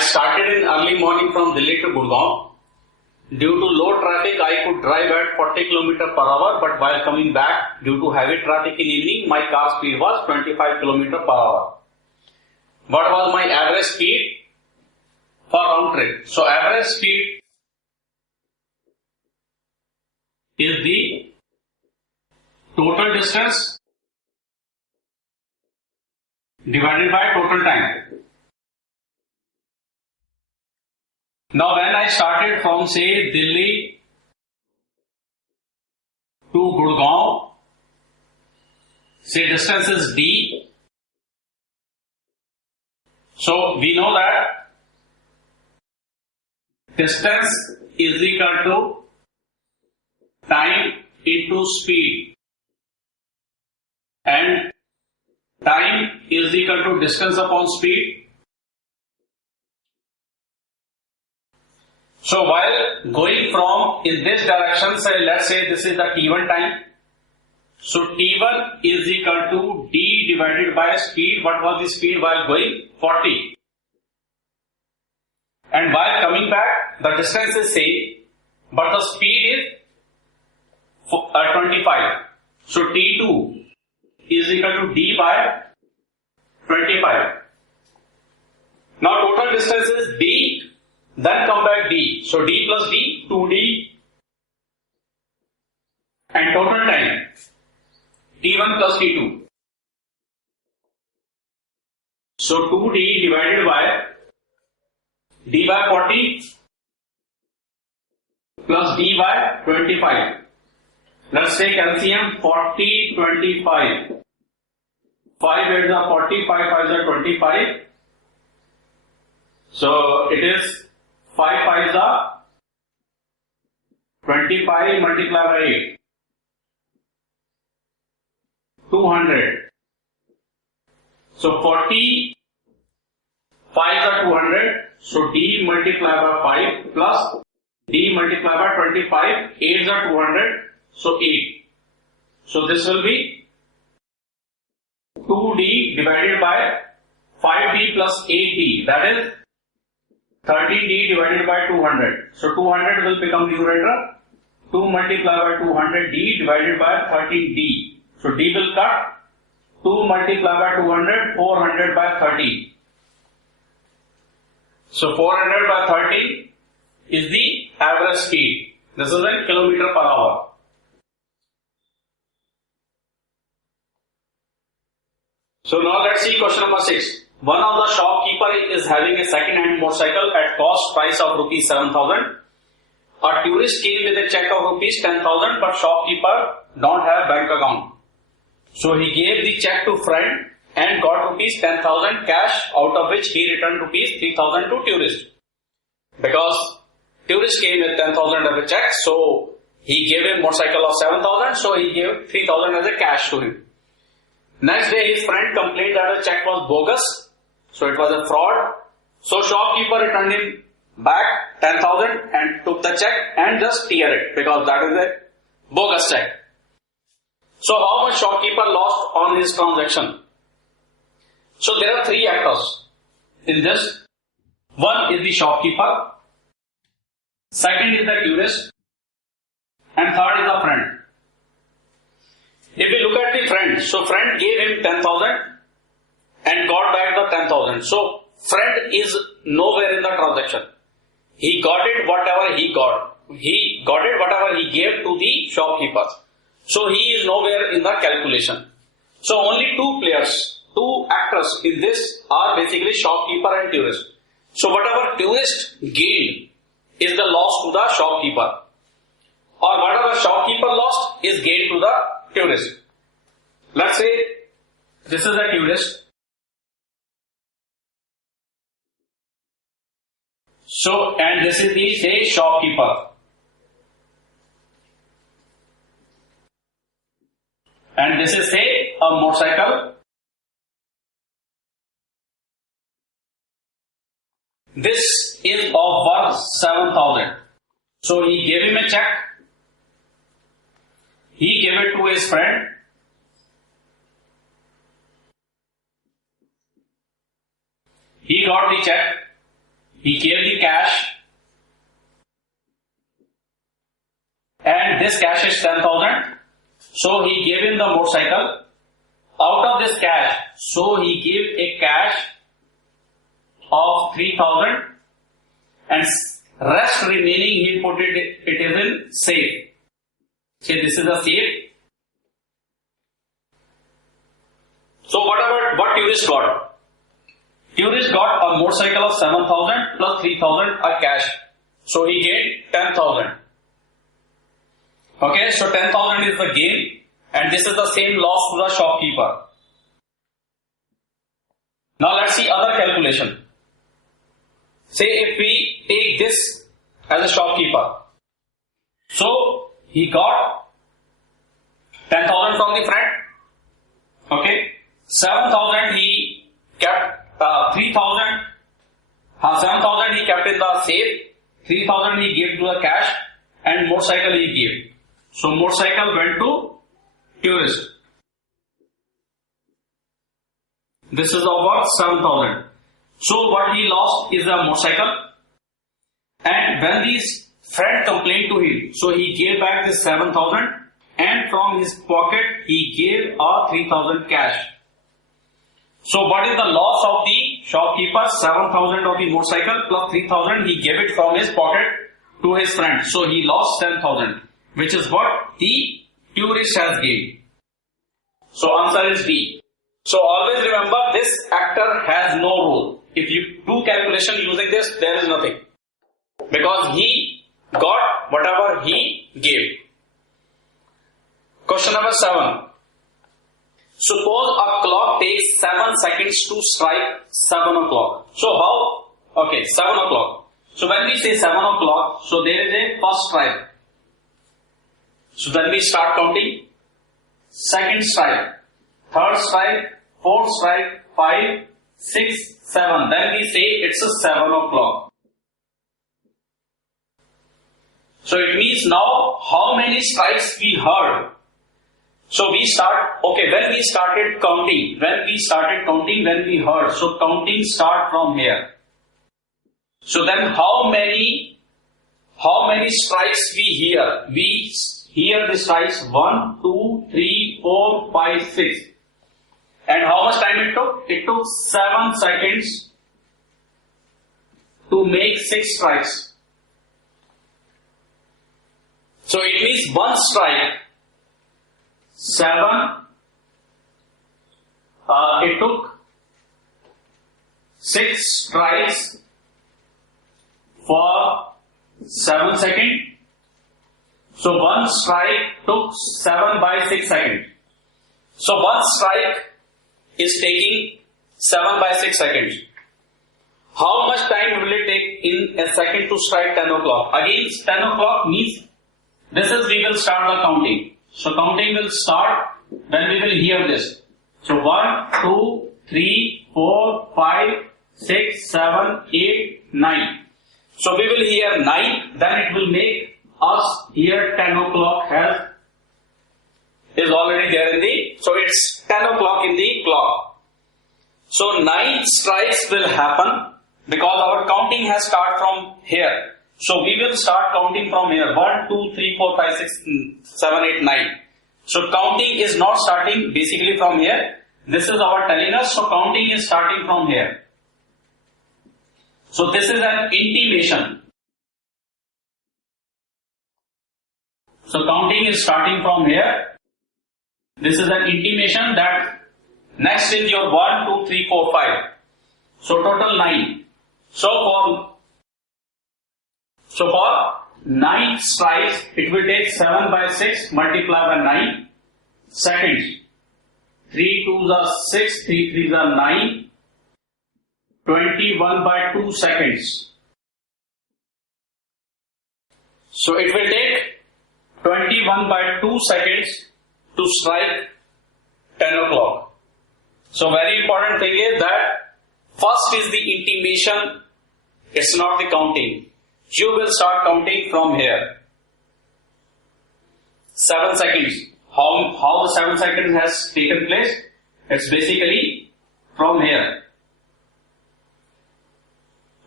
started in early morning from Delhi to Gurgaon. Due to low traffic, I could drive at 40 km per hour, but while coming back, due to heavy traffic in evening, my car speed was 25 km per hour. What was my average speed for round trip? So average speed is the total distance divided by total time. Now when I started from say Delhi to Gurgaon, say distance is D. So we know that distance is equal to time into speed, and time is equal to distance upon speed. So while going from in this direction, say let's say this is the T1 time. So T1 is equal to D divided by speed. What was the speed while going? 40. And while coming back, the distance is same, but the speed is 25. So T2 is equal to D by 25. Now total distance is D, then come back D. So D plus D, 2D, and total time T1 plus T2. So 2D divided by D by 40 plus D by 25. Let's take LCM 40, 25. 5 8s are 40, 5 5s are 25. So it is 5 5s are 25 multiplied by 8. 200. So 40 5s are 200. So D multiplied by 5 plus D multiplied by 25. 8s are 200. So 8. So this will be 2D divided by 5D plus 8D. That is 13D divided by 200. So 200 will become numerator. 2 multiplied by 200D divided by 13D. So D will cut. 2 multiplied by 200, 400 by 30. So 400 by 30 is the average speed. This is in kilometer per hour. So now let's see question number 6. One of the shopkeeper is having a second-hand motorcycle at cost price of rupees 7,000. A tourist came with a check of rupees 10,000, but shopkeeper don't have bank account. So he gave the check to friend and got rupees 10,000 cash, out of which he returned rupees 3,000 to tourist. Because tourist came with 10,000 as a check, so he gave him motorcycle of 7,000, so he gave 3,000 as a cash to him. Next day his friend complained that the check was bogus, so it was a fraud. So shopkeeper returned him back 10,000 and took the check and just tear it, because that is a bogus check. So how much shopkeeper lost on his transaction? So there are three actors in this. One is the shopkeeper, second is the tourist, and third is the friend. If we look at the friend, so friend gave him 10,000 and got back the 10,000. So friend is nowhere in the transaction. He got it whatever he got. He got it whatever he gave to the shopkeeper. So he is nowhere in the calculation. So only two players, two actors in this are basically shopkeeper and tourist. So whatever tourist gained is the loss to the shopkeeper, or whatever shopkeeper lost is gained to the tourist. Let's say this is the tourist. So, and this is the say shopkeeper. And this is say a motorcycle. This is of worth 7,000. So he gave him a check. He gave it to his friend. He got the check. he gave the cash, and this cash is 10,000. So he gave him the motorcycle. Out of this cash, so he gave a cash of 3,000, and rest remaining he put it is in safe. So this is a safe. So what tourist got? Tourist got a motorcycle of 7,000 plus 3,000 a cash. So he gained 10,000. Okay, so 10,000 is the gain, and this is the same loss to the shopkeeper. Now let's see other calculation. Say if we take this as a shopkeeper. So he got 10,000 from the friend. Okay. 7,000 he kept, 3,000, 7,000 he kept in the safe, 3,000 he gave to the cash, and motorcycle he gave. So motorcycle went to tourist. This is of worth 7,000. So what he lost is the motorcycle, and when his friend complained to him, so he gave back this 7,000, and from his pocket he gave a 3,000 cash. So what is the loss of the shopkeeper? 7,000 of the motorcycle plus 3,000 he gave it from his pocket to his friend. So he lost 10,000, which is what the tourist has gained. So answer is D. So always remember, this actor has no role. If you do calculation using this, there is nothing, because he got whatever he gave. Question number 7. Suppose a clock takes 7 seconds to strike 7 o'clock. So how? Okay, 7 o'clock. So when we say 7 o'clock, so there is a first strike. So then we start counting. Second strike, third strike, fourth strike, 5, 6, 7. Then we say it's a 7 o'clock. So it means now how many strikes we heard. So we start, okay, when we started counting, when we heard, so counting start from here. So then how many strikes we hear? We hear the strikes 1, 2, 3, 4, 5, 6. And how much time it took? It took 7 seconds to make 6 strikes. So it means one strike, 7, it took 6 strikes for 7 seconds. So one strike took 7 by 6 seconds. So one strike is taking 7 by 6 seconds. How much time will it take in a second to strike 10 o'clock? Again, 10 o'clock means this is we will start the counting. So counting will start when we will hear this. So 1, 2, 3, 4, 5, 6, 7, 8, 9. So we will hear 9, then it will make us hear 10 o'clock is already there in the, so it's 10 o'clock in the clock. So 9 strikes will happen because our counting has started from here. So we will start counting from here. 1, 2, 3, 4, 5, 6, 7, 8, 9. So counting is not starting basically from here. This is our telling us. So counting is starting from here. So this is an intimation. So counting is starting from here. This is an intimation that next is your 1, 2, 3, 4, 5. So total 9. So for 9 strikes, it will take 7 by 6 multiplied by 9 seconds. 3 2s are 6, 3 3s are 9, 21 by 2 seconds. So it will take 21 by 2 seconds to strike 10 o'clock. So very important thing is that first is the intimation, it's not the counting. You will start counting from here. 7 seconds. How the 7 seconds has taken place? It's basically from here.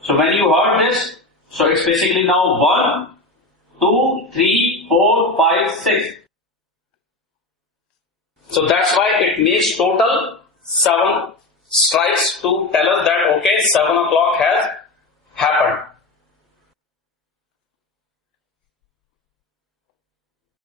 So when you heard this, so it's basically now 1, 2, 3, 4, 5, 6. So that's why it makes total 7 strikes to tell us that okay, 7 o'clock has happened.